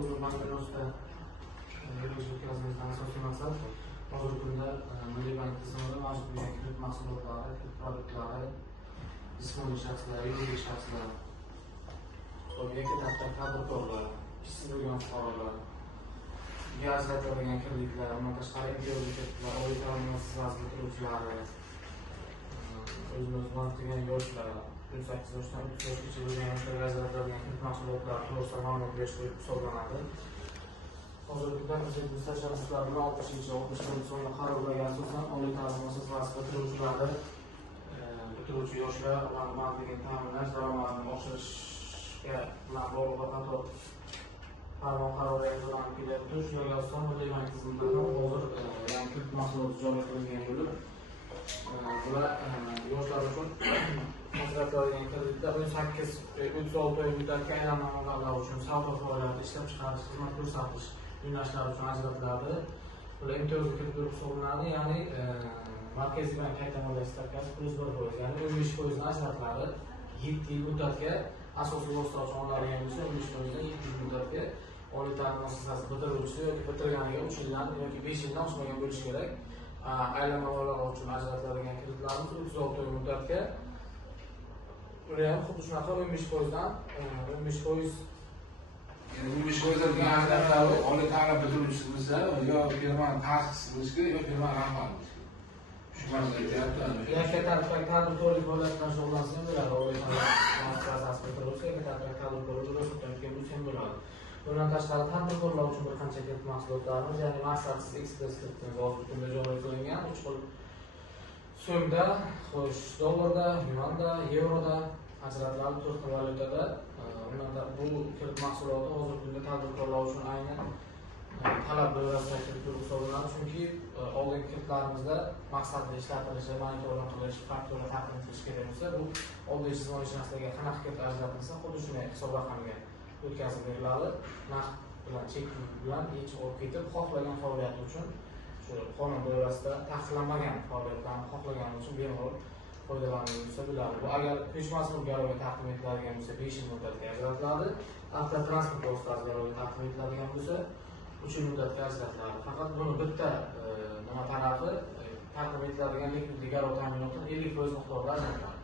Bankno'da yuridik o'tkazilgan asosiy maqsad hozirgi kunda Milliy bank tizimida mavjud bo'lgan kredit mahsulotlari, kredit produktlari, jismoniy shaxslar, yuridik shaxslar, yoki tadbirkorlar, ishsiz bo'lgan fuqarolar, ajratiladigan kreditlar, undan tashqari imtiyozli kreditlar, oliy ta'lim muassasasi bitiruvchilari, o'zimiz bilan turgan yoshlar, 18 yoshdan 30 yoshgacha bo'lgan yoshlarga ajratiladigan kredit mahsulotlari to'g'risida ma'lumot berish hisoblanadi. Hozirgi kunda biz tashabbuslar bilan 60-61 qarorlarga asosan oliy ta'lim muassasasi bitiruvchi yoshlar va bandligini ta'minlash, daromadini oshirishga bilan bog'liq qator qarorlar imzolanib kelyapti. Shunga asosan Milliy bank tizimida hozir kredit mahsuloti joriy qilingan bo'lib, bular yoshlar uchun ajratiladigan kreditlar 8-36 oy muddatga aylanma mablag'lar uchun savdo faoliyati, ishlab chiqarish, xizmat ko'rsatish yo'nalishlari uchun ajratiladi. Bular imtiyozli kreditlar hisoblanadi, ya'ni Markaziy bank qaytarmalar stavkasi +1%, ya'ni 15% ajratiladi. 7 yil muddatga asosiy vosita uchun olinadigan bo'lsa, 15% 7 yil muddatga oliy ta'lim muassasasi bitiruvchisi yoki bitirganiga 3 yildan yoki 5 yildan oshmagan bo'lishi kerak. Aylanma mablag'lar uchun ajratiladigan kreditlarimiz 36 oy muddatga, ular ham xuddi shunaqa 15%dan 15% oliy ta'lim bitiruvchisi bo'lsa, yo firmani ta'sischisi bo'lishi kerak, yo firmani rahbari bo'lishi kerak. Shu masalada aytyapti. Yakka tadbirkorlik faoliyati bilan shug'ullansa ham bo'ladi. Oliy ta'lim muassasasi bitiruvchi yakka tadbirkorlik ro'yxatdan bo'lsa ham bo'ladi. Bundan tashqari tadbirkorlar uchun bir qancha kredit mahsulotlarimiz, ya'ni maqsadsiz ekspres kreditimiz hozirgi kunda joriy qilingan 3 xil so'mda, xo'sh, dollarda, yuanda, yevroda ajratiladi, 4 xil valyutada. Bu kredit mahsuloti hozirgi kunda tadbirkorlar uchun aynan talab doirasida kredit hisoblanadi, chunki oldingi kreditlarimizda maqsadli ishlatilishi, monitoring qilish, faktura taqdim qilish kerak bo'lsa, bu oddiy jismoniy shaxslarga qanaqa kredit ajratilsa, xuddi shunday hisob raqamiga o'tkazib beriladi. Naqd bilan chek bilan hech olib ketib, xohlagan faoliyat uchun shu qonun doirasida taqiqlanmagan faoliyatlarni xohlagan uchun bemalol foydalanilsa bo'ladi. Bu agar pesh mas'ul garovga taqdim etiladigan bo'lsa 5 yil muddatga ajratiladi. Avtotransport vositasi garovga taqdim etiladigan bo'lsa 3 yil muddatga ajratiladi. Faqat buni bitta nima tarafi taqdim etiladigan likvidlik garov ta'minoti 50% miqdorda ajratiladi.